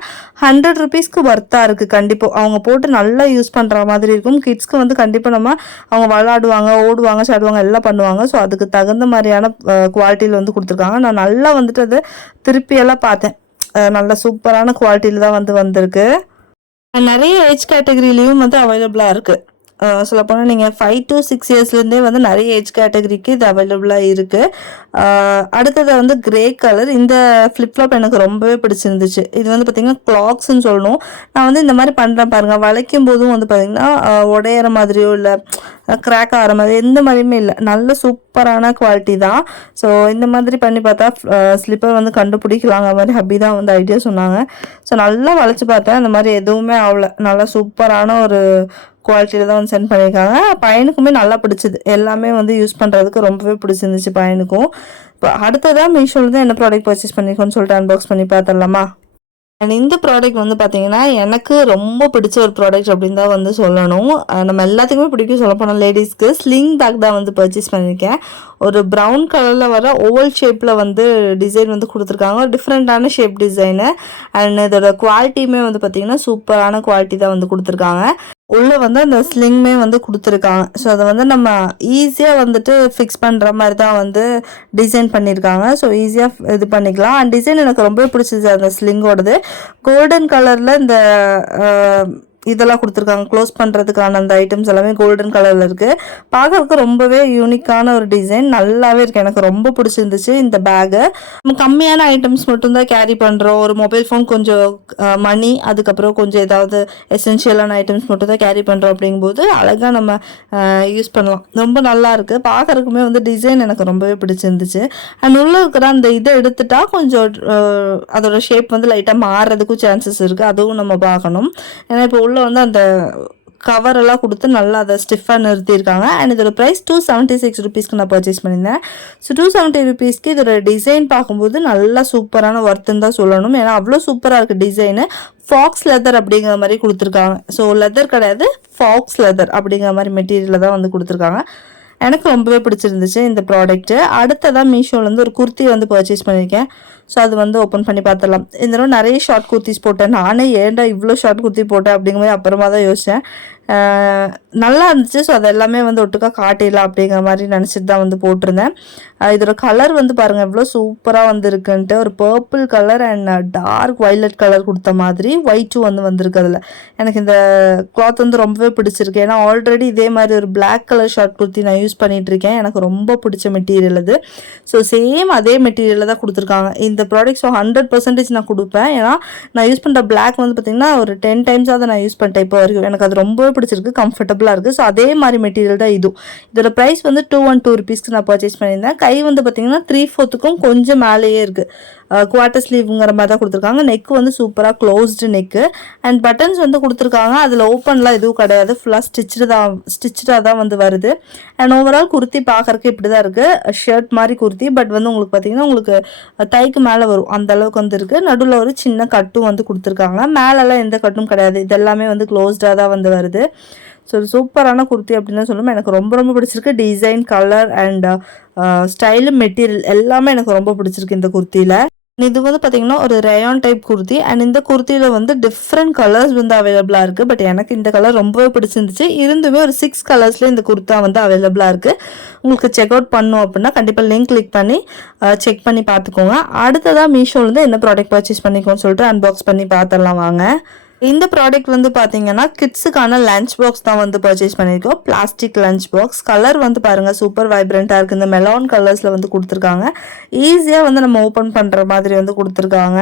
100 rupeesக்கு வர்த்தாக இருக்குது. கண்டிப்பாக அவங்க போட்டு நல்லா யூஸ் பண்ணுற மாதிரி இருக்கும். கிட்ஸ்க்கு வந்து கண்டிப்பாக அவங்க விளாடுவாங்க, ஓடுவாங்க, சாடுவாங்க, எல்லாம் பண்ணுவாங்க. ஸோ அதுக்கு தகுந்த மாதிரியான குவாலிட்டியில் வந்து கொடுத்துருக்காங்க. நான் நல்லா வந்துட்டு அது திருப்பியெல்லாம் பார்த்தேன். நல்ல சூப்பரான குவாலிட்டியில் தான் வந்திருக்கு. நிறைய ஏஜ் கேட்டகரியிலையும் வந்து அவைலபிளாக இருக்குது. சொல்லப்போனால் நீங்கள் 5 to 6 yearsலேருந்தே வந்து நிறைய ஏஜ் கேட்டகரிக்கு இது அவைலபிளாக இருக்குது. அடுத்தது வந்து கிரே கலர். இந்த ஃப்ளிப்ஃப்ளாப் எனக்கு ரொம்பவே பிடிச்சிருந்துச்சு. இது வந்து பார்த்திங்கன்னா கிளாக்ஸ்ன்னு சொல்லணும். நான் வந்து இந்த மாதிரி பண்ணுறேன் பாருங்கள். வளைக்கும் போதும் வந்து பார்த்திங்கன்னா உடையிற மாதிரியோ இல்லை கிராக் ஆகிற மாதிரி எந்த மாதிரியுமே இல்லை. நல்ல சூப்பரான குவாலிட்டி தான். ஸோ இந்த மாதிரி பண்ணி பார்த்தா ஸ்லிப்பர் வந்து கண்டுபிடிக்கலாங்க மாதிரி ஹப்பி தான் வந்து ஐடியா சொன்னாங்க. ஸோ நல்லா வளைச்சி பார்த்தேன், அந்த மாதிரி எதுவுமே ஆகலை. நல்லா சூப்பரான ஒரு குவாலிட்டியில் தான் வந்து சென்ட் பண்ணியிருக்காங்க. பையனுக்குமே நல்லா பிடிச்சிது. எல்லாமே வந்து யூஸ் பண்ணுறதுக்கு ரொம்பவே பிடிச்சிருந்துச்சு பையனுக்கும். இப்போ அடுத்ததாக மீஷோவில் தான் என்ன ப்ராடக்ட் பர்ச்சேஸ் பண்ணியிருக்கோன்னு சொல்லிட்டு அன்பாக்ஸ் பண்ணி பார்த்துடலாமா? அண்ட் இந்த ப்ராடக்ட் வந்து பார்த்தீங்கன்னா எனக்கு ரொம்ப பிடிச்ச ஒரு ப்ராடக்ட் அப்படின்னு தான் வந்து சொல்லணும். நம்ம எல்லாத்துக்குமே பிடிக்கும். சொல்லப்போனால் லேடிஸ்க்கு ஸ்லிங் பேக் தான் வந்து பர்ச்சேஸ் பண்ணியிருக்கேன். ஒரு ப்ரௌன் கலரில் வர ஓவல் ஷேப்பில் வந்து டிசைன் வந்து கொடுத்துருக்காங்க. ஒரு டிஃப்ரெண்ட்டான ஷேப் டிசைனு. அண்ட் இதோட குவாலிட்டியுமே வந்து பார்த்திங்கன்னா சூப்பரான குவாலிட்டி தான் வந்து கொடுத்துருக்காங்க. உள்ளே வந்து அந்த ஸ்லிங்குமே வந்து கொடுத்துருக்காங்க. ஸோ அதை வந்து நம்ம ஈஸியாக வந்துட்டு ஃபிக்ஸ் பண்ணுற மாதிரி தான் வந்து டிசைன் பண்ணியிருக்காங்க. ஸோ ஈஸியாக இது பண்ணிக்கலாம். அண்ட் டிசைன் எனக்கு ரொம்ப பிடிச்சிது. அந்த ஸ்லிங்கோடது கோல்டன் கலரில் இந்த இதெல்லாம் கொடுத்துருக்காங்க. க்ளோஸ் பண்ணுறதுக்கான அந்த ஐட்டம்ஸ் எல்லாமே கோல்டன் கலரில் இருக்குது. பார்க்கறதுக்கு ரொம்பவே யூனிக்கான ஒரு டிசைன். நல்லாவே இருக்குது. எனக்கு ரொம்ப பிடிச்சிருந்துச்சு இந்த பேகு. நம்ம கம்மியான ஐட்டம்ஸ் மட்டும்தான் கேரி பண்ணுறோம். ஒரு மொபைல் ஃபோன், கொஞ்சம் மணி, அதுக்கப்புறம் கொஞ்சம் ஏதாவது எசென்ஷியலான ஐட்டம்ஸ் மட்டும் தான் கேரி பண்ணுறோம். அப்படிங்கும்போது அழகாக நம்ம யூஸ் பண்ணலாம். ரொம்ப நல்லா இருக்குது. பார்க்கறதுக்குமே வந்து டிசைன் எனக்கு ரொம்பவே பிடிச்சிருந்துச்சு. அண்ட் உள்ளே இருக்கிற அந்த இதை எடுத்துட்டா கொஞ்சம் அதோட ஷேப் வந்து லைட்டாக மாறுறதுக்கும் சான்சஸ் இருக்குது. அதுவும் நம்ம பார்க்கணும். ஏன்னா இப்போ வந்து அந்த கவர் எல்லாம் கொடுத்து நல்லா அதை ஸ்டிஃபாக நிறுத்தியிருக்காங்க. அண்ட் இதோட ப்ரைஸ் 276 rupeesக்கு நான் பர்ச்சேஸ் பண்ணியிருந்தேன். ஸோ 270 rupeesக்கு இதோட டிசைன் பார்க்கும்போது நல்லா சூப்பரான ஒர்த்துன்னு தான் சொல்லணும். ஏன்னா அவ்வளோ சூப்பராக இருக்குது டிசைனு. ஃபாக்ஸ் லெதர் அப்படிங்கிற மாதிரி கொடுத்துருக்காங்க. ஸோ லெதர் கிடையாது, ஃபாக்ஸ் லெதர் அப்படிங்கிற மாதிரி மெட்டீரியலில் தான் வந்து கொடுத்துருக்காங்க. எனக்கு ரொம்பவே பிடிச்சிருந்துச்சு இந்த ப்ராடக்ட்டு. அடுத்ததான் மீஷோலேருந்து ஒரு குர்த்தி வந்து பர்ச்சேஸ் பண்ணியிருக்கேன். ஸோ அது வந்து ஓப்பன் பண்ணி பார்த்துடலாம். இந்த தடவை நிறைய ஷார்ட் குர்த்திஸ் போட்டேன். நானே ஏன்டா இவ்வளோ ஷார்ட் குர்த்தி போட்டேன் அப்படிங்கிற மாதிரி அப்புறமா தான் யோசித்தேன். நல்லா இருந்துச்சு. ஸோ அது எல்லாமே வந்து ஒட்டுக்கா காட்டிடலாம் அப்படிங்கிற மாதிரி நினச்சிட்டு தான் வந்து போட்டிருந்தேன். இதோட கலர் வந்து பாருங்கள் எவ்வளோ சூப்பராக வந்துருக்குன்ட்டு. ஒரு purple colour and dark violet colour கொடுத்த மாதிரி ஒயிட்டும் வந்திருக்கு. அதில் எனக்கு இந்த கிளாத் வந்து ரொம்பவே பிடிச்சிருக்கு. ஏன்னா ஆல்ரெடி இதே மாதிரி ஒரு பிளாக் கலர் ஷார்ட் குர்த்தி நான் யூஸ் பண்ணிகிட்ருக்கேன். எனக்கு ரொம்ப பிடிச்ச மெட்டீரியல் அது. ஸோ சேம் அதே மெட்டீரியலில் தான் கொடுத்துருக்காங்க இந்த ப்ராடக்ட். ஸோ 100% நான் கொடுப்பேன். ஏன்னா நான் யூஸ் பண்ணுற பிளாக் வந்து பார்த்திங்கன்னா ஒரு 10 times நான் யூஸ் பண்ணிட்டேன் இப்போ வரைக்கும். எனக்கு அது ரொம்பவே பிடிச்சிருக்கு, கம்ஃபர்டபுளாக இருக்குது. ஸோ அதே மாதிரி மெட்டீரியல் தான் இதுவும். இதோட ப்ரைஸ் வந்து 212 rupeesக்கு நான் பர்ச்சேஸ் பண்ணியிருந்தேன். கை வந்து பார்த்திங்கன்னா 3/4க்கும் கொஞ்சம் மேலேயே இருக்குது. குவார்ட்டர் ஸ்லீவ்ங்கிற மாதிரி தான் கொடுத்துருக்காங்க. நெக்கு வந்து சூப்பராக க்ளோஸ்டு நெக்கு. அண்ட் பட்டன்ஸ் வந்து கொடுத்துருக்காங்க. அதில் ஓப்பன்லாம் எதுவும் கிடையாது. ஃபுல்லாக ஸ்டிச்சாக தான் வந்து வருது. அண்ட் ஓவரால் குர்த்தி பார்க்குறக்கு இப்படி தான் இருக்குது. ஷர்ட் மாதிரி குர்த்தி. பட் வந்து உங்களுக்கு பார்த்திங்கன்னா உங்களுக்கு தைக்கு மேலே வரும் அந்த அளவுக்கு வந்து இருக்குது. நடுவில் ஒரு சின்ன கட்டும் வந்து கொடுத்துருக்காங்க. மேலெல்லாம் எந்த கட்டும் கிடையாது. இதெல்லாமே வந்து க்ளோஸ்டாக தான் வந்து வருது. ஸோ சூப்பரான குர்த்தி அப்படின்னு தான் சொல்லுவேன். எனக்கு ரொம்ப ரொம்ப பிடிச்சிருக்கு. Design, colour and style, material எல்லாமே எனக்கு ரொம்ப பிடிச்சிருக்கு இந்த குர்த்தியில். இது வந்து பார்த்தீங்கன்னா ஒரு ரேயான் டைப் குர்த்தி அண்ட் இந்த குர்த்தியில் வந்து டிஃப்ரெண்ட் கலர்ஸ் வந்து அவைலபிளாக இருக்குது. பட் எனக்கு இந்த கலர் ரொம்பவே பிடிச்சிருந்துச்சு. இருந்துமே ஒரு 6 கலர்ஸ்லேயே இந்த குர்த்தா வந்து அவைலபிளாக இருக்குது. உங்களுக்கு செக் அவுட் பண்ணணும் அப்படின்னா கண்டிப்பாக லிங்க் கிளிக் பண்ணி செக் பண்ணி பார்த்துக்கோங்க. அடுத்ததாக மீஷோலேருந்து என்ன ப்ராடக்ட் பர்ச்சேஸ் பண்ணிக்கோன்னு சொல்லிட்டு அன்பாக்ஸ் பண்ணி பார்த்துடலாம் வாங்க. இந்த ப்ராடக்ட் வந்து பார்த்தீங்கன்னா கிட்ஸுக்கான லஞ்ச் பாக்ஸ் தான் வந்து பர்ச்சேஸ் பண்ணியிருக்கோம். Plastic lunch box. கலர் வந்து பாருங்கள் சூப்பர் வைப்ரண்ட்டாக இருக்குது. இந்த மெலான் கலர்ஸில் வந்து கொடுத்துருக்காங்க. ஈஸியாக வந்து நம்ம ஓப்பன் பண்ணுற மாதிரி வந்து கொடுத்துருக்காங்க.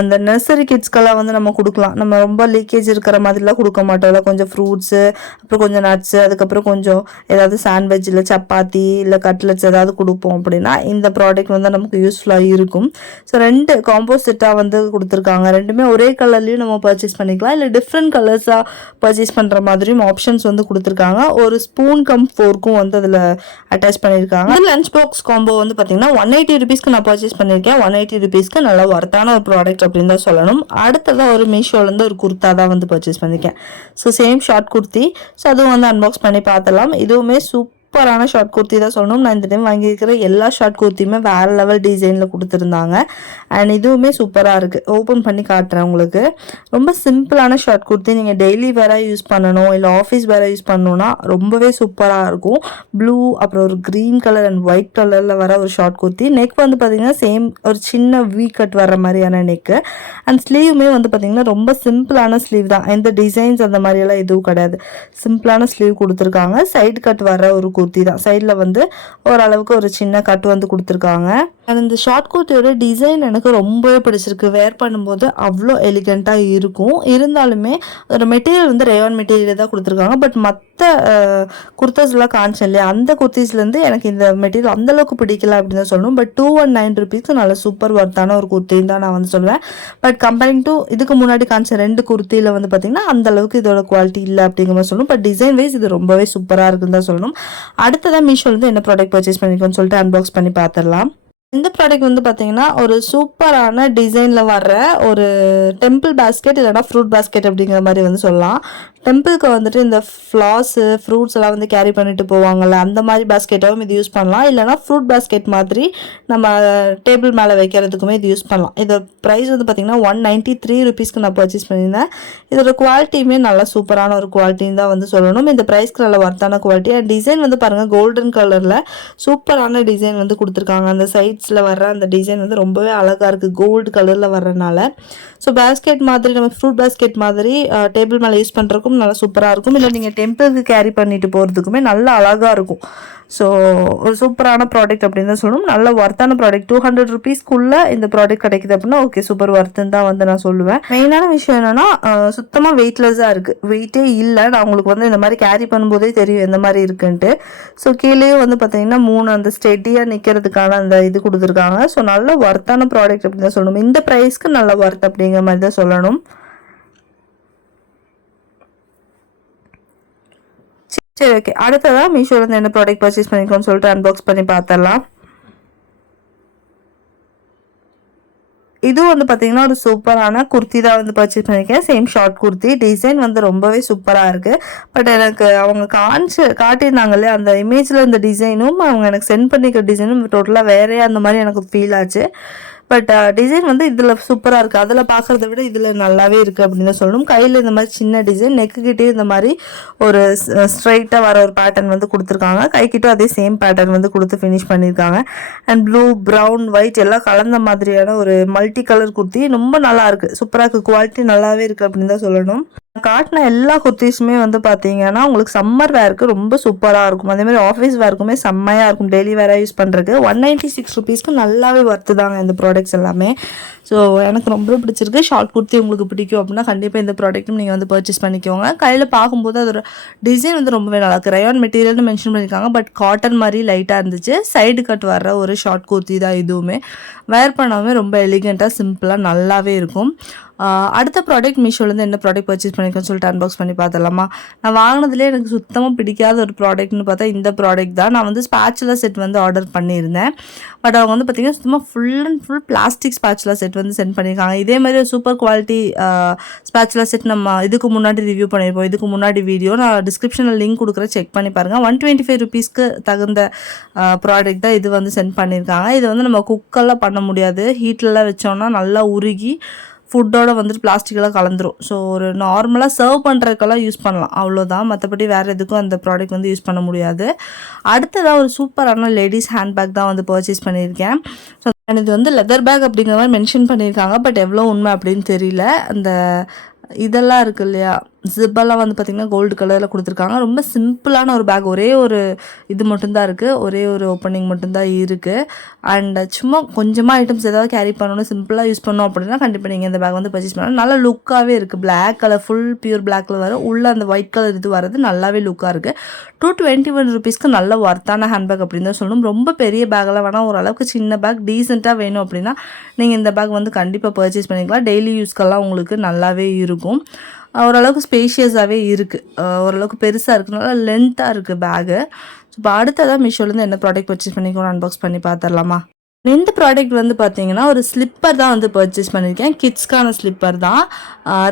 அந்த நர்சரி கிட்ஸ்க்கெல்லாம் வந்து நம்ம கொடுக்கலாம். நம்ம ரொம்ப லீக்கேஜ் இருக்கிற மாதிரிலாம் கொடுக்க மாட்டோம்ல. கொஞ்சம் ஃப்ரூட்ஸு, அப்புறம் கொஞ்சம் நட்ஸு, அதுக்கப்புறம் கொஞ்சம் ஏதாவது சாண்ட்விச் இல்லை சப்பாத்தி இல்லை கட்லெட்ஸ் ஏதாவது கொடுப்போம் அப்படின்னா இந்த ப்ராடக்ட் வந்து நமக்கு யூஸ்ஃபுல்லாக இருக்கும். ஸோ 2 காம்போ செட்டாக வந்து கொடுத்துருக்காங்க. ரெண்டுமே ஒரே கலர்லேயும் நம்ம பர்ச்சேஸ் பண்ணிக்கலாம். இல்லை டிஃப்ரெண்ட் கலர்ஸாக பர்ச்சேஸ் பண்ணுற மாதிரியும் ஆப்ஷன்ஸ் வந்து கொடுத்துருக்காங்க. ஒரு ஸ்பூன் கம் ஃபோர்க்கும் வந்து அதில் அட்டாச் பண்ணியிருக்காங்க. இந்த லஞ்ச் பாக்ஸ் காம்போ வந்து பார்த்தீங்கன்னா 180 ருபீஸ்க்கு நான் பர்ச்சேஸ் பண்ணியிருக்கேன். 180 ருபீஸ்க்கு நல்லா ஒர்த்தான ஒரு ப்ராடக்ட் அப்படின்னு தான் சொல்லணும். அடுத்ததாக ஒரு மீஷோலேருந்து ஒரு குர்த்தா தான் வந்து பர்ச்சேஸ் பண்ணியிருக்கேன். So same short kurti. So அதுவும் வந்து அன்பாக்ஸ் பண்ணி பார்த்துலாம். இதுவுமே சூப்பரான ஷார்ட் குர்த்தி தான் சொல்லணும். நான் இந்த டைம் வாங்கியிருக்கிற எல்லா ஷார்ட் குர்த்தியுமே வேறு லெவல் டிசைனில் கொடுத்துருந்தாங்க. அண்ட் இதுவுமே சூப்பராக இருக்குது. ஓப்பன் பண்ணி காட்டுறேன் உங்களுக்கு. ரொம்ப சிம்பிளான ஷார்ட் குர்த்தி. நீங்கள் டெய்லி வேற யூஸ் பண்ணணும் இல்லை ஆஃபீஸ் வேற யூஸ் பண்ணணும்னா ரொம்பவே சூப்பராக இருக்கும். ப்ளூ அப்புறம் ஒரு க்ரீன் கலர் அண்ட் ஒயிட் கலரில் வர ஒரு ஷார்ட் குர்த்தி. நெக் வந்து பார்த்திங்கன்னா சேம் ஒரு சின்ன வீ கட் வர மாதிரியான நெக்கு. அண்ட் ஸ்லீவுமே வந்து பார்த்திங்கன்னா ரொம்ப சிம்பிளான ஸ்லீவ் தான். எந்த டிசைன்ஸ் அந்த மாதிரியெல்லாம் எதுவும் கிடையாது. சிம்பிளான ஸ்லீவ் கொடுத்துருக்காங்க. சைடு கட் வர ஒரு குர்த்தி தான். சைடில் வந்து ஓரளவுக்கு ஒரு சின்ன கட் வந்து கொடுத்துருக்காங்க. அண்ட் இந்த ஷார்ட் குர்த்தியோட டிசைன் எனக்கு ரொம்பவே பிடிச்சிருக்கு. வேர் பண்ணும்போது அவ்வளோ எலிகண்ட்டாக இருக்கும். இருந்தாலுமே அதோட மெட்டீரியல் வந்து ரேயான் மெட்டீரியல் தான் கொடுத்துருக்காங்க. பட் மற்ற குர்த்தாஸ்லாம் காமிச்சேன் இல்லையா, அந்த குர்த்திஸ்லேருந்து எனக்கு இந்த மெட்டீரியல் அந்தளவுக்கு பிடிக்கல அப்படின்னு தான் சொல்லணும். பட் 219 ருபீஸ்க்கு நல்ல சூப்பர் ஒர்த்தான ஒரு குர்த்தின்னு தான் நான் வந்து சொல்லுவேன். பட் கம்பேரிங் டு இதுக்கு முன்னாடி காமிச்ச 2 குர்த்தியில் வந்து பார்த்திங்கன்னா அந்தளவுக்கு இதோட குவாலிட்டி இல்லை அப்படிங்கிற மாதிரி சொல்லணும். பட் டிசைன் வைஸ் இது ரொம்பவே சூப்பராக இருக்குன்னு தான் சொல்லணும். அடுத்ததான் மீஷோலேருந்து என்ன ப்ராடக்ட் பர்ச்சேஸ் பண்ணிக்கோன்னு சொல்லிட்டு அன்பாக்ஸ் பண்ணி பார்த்துடலாம். இந்த ப்ராடக்ட் வந்து பார்த்தீங்கன்னா ஒரு சூப்பரான டிசைனில் வர்ற ஒரு டெம்பிள் பேஸ்கெட் இல்லைனா ஃப்ரூட் பேஸ்கெட் அப்படிங்கிற மாதிரி வந்து சொல்லலாம். டெம்பிளுக்கு வந்துட்டு இந்த ஃப்ளாஸு ஃப்ரூட்ஸ் எல்லாம் வந்து கேரி பண்ணிட்டு போவாங்கள்ல, அந்த மாதிரி பேஸ்கெட்டாகவும் இது யூஸ் பண்ணலாம். இல்லைனா ஃப்ரூட் பேஸ்கெட் மாதிரி நம்ம டேபிள் மேலே வைக்கிறதுக்குமே இது யூஸ் பண்ணலாம். இதோட ப்ரைஸ் வந்து பார்த்திங்கன்னா 193 ருபீஸ்க்கு நான் பர்ச்சேஸ் பண்ணியிருந்தேன். இதோட குவாலிட்டியுமே நல்லா சூப்பரான ஒரு குவாலிட்டின்னு தான் வந்து சொல்லணும். இந்த ப்ரைஸ்க்கு நல்ல ஒர்த்தான குவாலிட்டி. அண்ட் டிசைன் வந்து பாருங்கள் கோல்டன் கலரில் சூப்பரான டிசைன் வந்து கொடுத்துருக்காங்க. அந்த சைட்ஸில் வர்ற அந்த டிசைன் வந்து ரொம்பவே அழகாக இருக்குது கோல்டு கலரில் வர்றதுனால. ஸோ பேஸ்கெட் மாதிரி நம்ம ஃப்ரூட் பேஸ்கெட் மாதிரி டேபிள் மேலே யூஸ் பண்ணுறதுக்கும் நல்லா சூப்பராக இருக்கும். இல்லை நீங்கள் டெம்பிளுக்கு கேரி பண்ணிட்டு போகிறதுக்குமே நல்லா அழகாக இருக்கும். ஸோ ஒரு சூப்பரான ப்ராடக்ட் அப்படின்னு தான் சொல்லணும். நல்ல ஒர்த்தான ப்ராடக்ட். 200 ருபீஸ்க்குள்ளே இந்த ப்ராடக்ட் கிடைக்குது அப்படின்னா ஓகே சூப்பர் ஒர்த்துன்னு தான் வந்து நான் சொல்லுவேன். மெயினான விஷயம் என்னென்னா சுத்தமாக வெயிட்லெஸ்ஸாக இருக்குது. வெயிட்டே இல்லை. நான் உங்களுக்கு வந்து இந்த மாதிரி கேரி பண்ணும்போதே தெரியும் எந்த மாதிரி இருக்குன்ட்டு. ஸோ கீழேயும் வந்து பார்த்தீங்கன்னா 3 அந்த ஸ்டெடியாக நிற்கிறதுக்கான அந்த இது கொடுத்துருக்காங்க. ஸோ நல்ல ஒர்த்தான ப்ராடக்ட் அப்படின்னு தான் சொல்லணும். இந்த ப்ரைஸ்க்கு நல்ல ஒர்த் அப்படிங்கிற மாதிரி தான் சொல்லணும். சரி ஓகே, அடுத்ததாக மீஷோலேருந்து என்ன ப்ராடக்ட் பர்ச்சேஸ் பண்ணிக்கோன்னு சொல்லிட்டு அன்பாக்ஸ் பண்ணி பார்த்துடலாம். இதுவும் வந்து பார்த்தீங்கன்னா ஒரு சூப்பரான குர்த்தி தான் வந்து பர்ச்சேஸ் பண்ணியிருக்கேன். Same short kurti. டிசைன் வந்து ரொம்பவே சூப்பராக இருக்குது. பட் எனக்கு அவங்க காட்டியிருந்தாங்க இல்லையா அந்த இமேஜில் இந்த டிசைனும் அவங்க எனக்கு சென்ட் பண்ணிக்கிற டிசைனும் டோட்டலாக வேறே அந்த மாதிரி எனக்கு ஃபீல் ஆச்சு. பட் டிசைன் வந்து இதில் சூப்பராக இருக்குது. அதில் பார்க்குறத விட இதில் நல்லாவே இருக்குது அப்படின்னு தான் சொல்லணும். கையில் இந்த மாதிரி சின்ன டிசைன், நெக்குக்கிட்டே இந்த மாதிரி ஒரு ஸ்ட்ரைட்டாக வர ஒரு பேட்டர்ன் வந்து கொடுத்துருக்காங்க. கைக்கிட்டும் அதே சேம் பேட்டர்ன் வந்து கொடுத்து ஃபினிஷ் பண்ணியிருக்காங்க. அண்ட் ப்ளூ, ப்ரௌன், ஒயிட் எல்லாம் கலந்த மாதிரியான ஒரு மல்டி கலர் குர்த்தி. ரொம்ப நல்லா இருக்குது, சூப்பராக இருக்குது, குவாலிட்டி நல்லாவே இருக்குது அப்படின்னு தான் சொல்லணும். காட்டின எல்லா குர்த்திஸுமே வந்து பார்த்தீங்கன்னா உங்களுக்கு சம்மர் வேருக்கு ரொம்ப சூப்பராக இருக்கும். அதேமாதிரி ஆஃபீஸ் வேருக்குமே செம்மையாக இருக்கும். டெய்லி வேராக யூஸ் பண்ணுறதுக்கு 196 ருபீஸ்க்கு நல்லாவே ஒர்த்து தாங்க இந்த ப்ராடக்ட்ஸ் எல்லாமே. ஸோ எனக்கு ரொம்ப பிடிச்சிருக்கு. ஷார்ட் குர்த்தி உங்களுக்கு பிடிக்கும் அப்படின்னா கண்டிப்பாக இந்த ப்ராடக்ட்டும் நீங்கள் வந்து பர்ச்சேஸ் பண்ணிக்கோங்க. கையில் பார்க்கும்போது அதோட டிசைன் வந்து ரொம்பவே நல்லா இருக்குது. ரயான் மெட்டீரியல்னு மென்ஷன் பண்ணியிருக்காங்க. பட் காட்டன் மாதிரி லைட்டாக இருந்துச்சு. சைடு கட் வர்ற ஒரு ஷார்ட் குர்த்தி தான் இதுவுமே. வேர் பண்ணாமே ரொம்ப எலிகெண்ட்டாக சிம்பிளாக நல்லாவே இருக்கும். அடுத்த ப்ராடக்ட் மீஷோலேருந்து என்ன ப்ராடக்ட் பர்ச்சேஸ் பண்ணியிருக்கேன்னு சொல்லிட்டு அன்பாக்ஸ் பண்ணி பார்த்துடலாமா. நான் வாங்கினதுலேயே எனக்கு சுத்தமாக பிடிக்காத ஒரு ப்ராடக்ட்னு பார்த்தா இந்த ப்ராடக்ட் தான். நான் வந்து ஸ்பேச்சுலா செட் வந்து ஆர்டர் பண்ணியிருந்தேன். பட் அவங்க வந்து பார்த்திங்கன்னா சுத்தமாக full and full plastic spatula set வந்து சென்ட் பண்ணியிருக்காங்க. இதே மாதிரி ஒரு சூப்பர் குவாலிட்டி ஸ்பேச்சுலா செட் நம்ம இதுக்கு முன்னாடி ரிவ்யூ பண்ணியிருப்போம். இதுக்கு முன்னாடி வீடியோ நான் டிஸ்கிரிப்ஷனில் லிங்க் கொடுக்குறேன், செக் பண்ணி பாருங்கள். 125 ருபீஸ்க்கு தகுந்த ப்ராடக்ட் தான் இது வந்து சென்ட் பண்ணியிருக்காங்க. இது வந்து நம்ம குக்கெல்லாம் பண்ண முடியாது, ஹீட்லலாம் வச்சோன்னா நல்லா உருகி ஃபுட்டோட வந்துட்டு பிளாஸ்டிக்கெல்லாம் கலந்துரும். ஸோ ஒரு நார்மலாக சர்வ் பண்ணுறதுக்கெல்லாம் யூஸ் பண்ணலாம், அவ்வளோதான். மற்றபடி வேறு எதுக்கும் அந்த ப்ராடக்ட் வந்து யூஸ் பண்ண முடியாது. அடுத்ததாக ஒரு சூப்பரான லேடிஸ் ஹேண்ட்பேக் தான் வந்து பர்ச்சேஸ் பண்ணியிருக்கேன். ஸோ இது வந்து லெதர் பேக் அப்படிங்கிற மாதிரி மென்ஷன் பண்ணியிருக்காங்க. பட் எவ்வளோ உண்மை அப்படின்னு தெரியல. அந்த இதெல்லாம் இருக்குது இல்லையா, ஜிப்பெல்லாம் வந்து பார்த்திங்கன்னா கோல்டு கலரில் கொடுத்துருக்காங்க. ரொம்ப சிம்பிளான ஒரு பேக், ஒரே ஒரு இது மட்டும்தான் இருக்குது, ஒரே ஒரு ஓப்பனிங் மட்டும்தான் இருக்குது. அண்ட் சும்மா கொஞ்சமாக ஐட்டம்ஸ் ஏதாவது கேரி பண்ணணும், சிம்பிளாக யூஸ் பண்ணோம் அப்படின்னா கண்டிப்பாக நீங்கள் இந்த பேக் வந்து பர்ச்சேஸ் பண்ணலாம். நல்லா லுக்காகவே இருக்குது. பிளாக் கலர், ஃபுல் பியூர் பிளாக்கில் வரும், உள்ளே அந்த ஒயிட் கலர் இது வரது நல்லாவே லுக்காக இருக்குது. 221 ருபீஸ்க்கு நல்ல ஒர்த்தான ஹேண்ட்பேக் அப்படின்னு தான் சொல்லணும். ரொம்ப பெரிய பேக்கெல்லாம் வேணால், ஓரளவுக்கு சின்ன பேக் டீசெண்டாக வேணும் அப்படின்னா நீங்கள் இந்த பேக் வந்து கண்டிப்பாக பர்ச்சேஸ் பண்ணிக்கலாம். டெய்லி யூஸ்க்கெல்லாம் உங்களுக்கு நல்லாவே இருக்கும். ஓரளவுக்கு ஸ்பேஷியஸாகவே இருக்குது, ஓரளவுக்கு பெருசாக இருக்குனால லென்த்தாக இருக்குது பேகு. ஸோ இப்போ அடுத்ததாக மீஷோலேருந்து என்ன ப்ராடக்ட் பர்ச்சேஸ் பண்ணிக்கணும் அன்பாக்ஸ் பண்ணி பார்த்துடலாமா. இந்த ப்ராடக்ட் வந்து பார்த்தீங்கன்னா ஒரு ஸ்லிப்பர் தான் வந்து பர்ச்சேஸ் பண்ணியிருக்கேன். கிட்ஸ்க்கான ஸ்லிப்பர் தான்.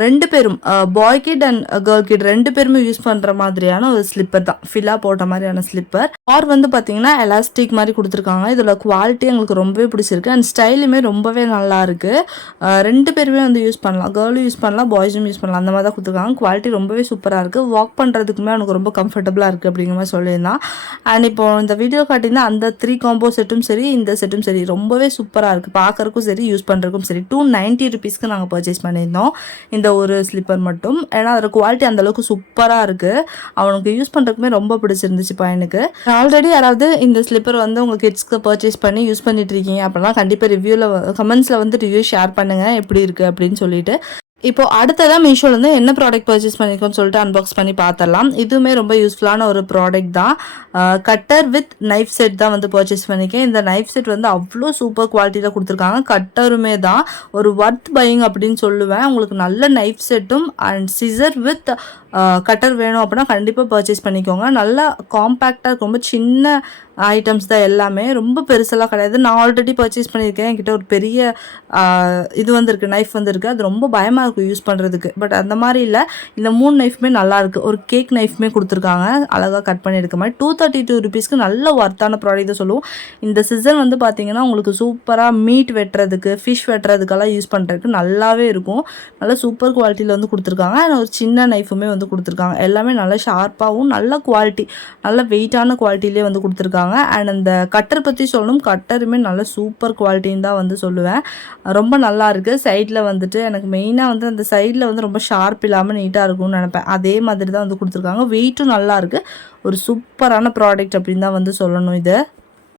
2 பேரும், பாய் கிட் அண்ட் கேர்ள் கிட் 2 பேருமே யூஸ் பண்ணுற மாதிரியான ஒரு ஸ்லிப்பர் தான், ஃபில்லாக போட்ட மாதிரியான ஸ்லிப்பர். ஆர் வந்து பார்த்தீங்கன்னா எலாஸ்டிக் மாதிரி கொடுத்துருக்காங்க. இதோட குவாலிட்டி எங்களுக்கு ரொம்பவே பிடிச்சிருக்கு. அண்ட் ஸ்டைலுமே ரொம்பவே நல்லா இருக்குது. 2 பேருமே வந்து யூஸ் பண்ணலாம், கேர்ளும் யூஸ் பண்ணலாம், பாய்ஸும் யூஸ் பண்ணலாம், அந்த மாதிரி தான் கொடுத்துருக்காங்க. குவாலிட்டி ரொம்பவே சூப்பராக இருக்குது. வாக் பண்ணுறதுக்குமே எனக்கு ரொம்ப கம்ஃபர்டபுளாக இருக்குது அப்படிங்கிற மாதிரி சொல்லியிருந்தான். அண்ட் இப்போ இந்த வீடியோ காட்டினா அந்த 3 காம்போ செட்டும் சரி, இந்த செட்டும் சரி ரொம்பவே சூப்பராக இருக்குது. பார்க்குறக்கும் சரி, யூஸ் பண்ணுறதுக்கும் சரி. 290 ருபீஸ்க்கு நாங்கள் பர்ச்சேஸ் பண்ணியிருந்தோம் இந்த ஒரு ஸ்லிப்பர் மட்டும். ஏன்னா அதோட குவாலிட்டி அந்தளவுக்கு சூப்பராக இருக்குது. அவனுக்கு யூஸ் பண்ணுறதுக்குமே ரொம்ப பிடிச்சிருந்துச்சு பையனுக்கு. ஆல்ரெடி யாராவது இந்த ஸ்லிப்பர் வந்து உங்கள் கிட்ஸ்க்கு பர்ச்சேஸ் பண்ணி யூஸ் பண்ணிட்டு இருக்கீங்க அப்படின்னா கண்டிப்பாக ரிவ்யூவில் கமெண்ட்ஸில் வந்து ரிவ்யூ ஷேர் பண்ணுங்கள் எப்படி இருக்குது அப்படின்னு சொல்லிட்டு. இப்போ அடுத்ததாக மீஷோலேருந்து என்ன ப்ராடக்ட் பர்ச்சேஸ் பண்ணியிருக்கோன்னு சொல்லிட்டு அன்பாக்ஸ் பண்ணி பார்த்துடலாம். இதுவுமே ரொம்ப யூஸ்ஃபுல்லான ஒரு ப்ராடக்ட் தான். கட்டர் வித் நைஃப் செட் தான் வந்து பர்ச்சேஸ் பண்ணியிருக்கேன். இந்த நைஃப் செட் வந்து அவ்வளோ சூப்பர் குவாலிட்டியில் கொடுத்துருக்காங்க. கட்டருமே தான் ஒரு ஒர்த் பையிங் அப்படின்னு சொல்லுவேன். உங்களுக்கு நல்ல நைஃப் செட்டும் அண்ட் சிசர் வித் கட்டர் வேணும் அப்படின்னா கண்டிப்பாக பர்ச்சேஸ் பண்ணிக்கோங்க. நல்லா காம்பேக்டாக, ரொம்ப சின்ன ஐட்டம்ஸ் தான் எல்லாமே, ரொம்ப பெருசெல்லாம் கிடையாது. நான் ஆல்ரெடி பர்ச்சேஸ் பண்ணியிருக்கேன். என்கிட்ட ஒரு பெரிய இது வந்துருக்கு, நைஃப் வந்துருக்கு. அது ரொம்ப பயமாக இருக்கும் யூஸ் பண்ணுறதுக்கு. பட் அந்த மாதிரி இல்லை, இந்த 3 நைஃப்மே நல்லாயிருக்கு. ஒரு கேக் நைஃப்மே கொடுத்துருக்காங்க, அழகாக கட் பண்ணி எடுக்க மாதிரி. 232 ருபீஸ்க்கு நல்ல ஒர்த்தான ப்ராடக்ட் தான் சொல்லுவோம். இந்த சீசன் வந்து பார்த்திங்கன்னா உங்களுக்கு சூப்பராக மீட் வெட்டுறதுக்கு, ஃபிஷ் வெட்டுறதுக்கெல்லாம் யூஸ் பண்ணுறதுக்கு நல்லாவே இருக்கும். நல்ல சூப்பர் குவாலிட்டியில் வந்து கொடுத்துருக்காங்க. அண்ட் ஒரு சின்ன நைஃபுமே வந்து கொடுத்துருக்காங்க. எல்லாமே நல்லா ஷார்ப்பாகவும் நல்ல குவாலிட்டி, நல்ல வெயிட்டான குவாலிட்டிலே வந்து கொடுத்துருக்காங்க. அண்ட் அந்த கட்டர் பற்றி சொல்லணும், கட்டருமே நல்ல சூப்பர் குவாலிட்டின்னு தான் வந்து சொல்லுவேன். ரொம்ப நல்லா இருக்குது. சைடில் வந்துட்டு எனக்கு மெயினாக வந்து அந்த சைடில் வந்து ரொம்ப ஷார்ப் இல்லாமல் நீட்டாக இருக்கும்னு நினைப்பேன். அதே மாதிரி தான் வந்து கொடுத்துருக்காங்க. வெயிட்டும் நல்லா இருக்குது. ஒரு சூப்பரான ப்ராடக்ட் அப்படின்னு தான் வந்து சொல்லணும் இது.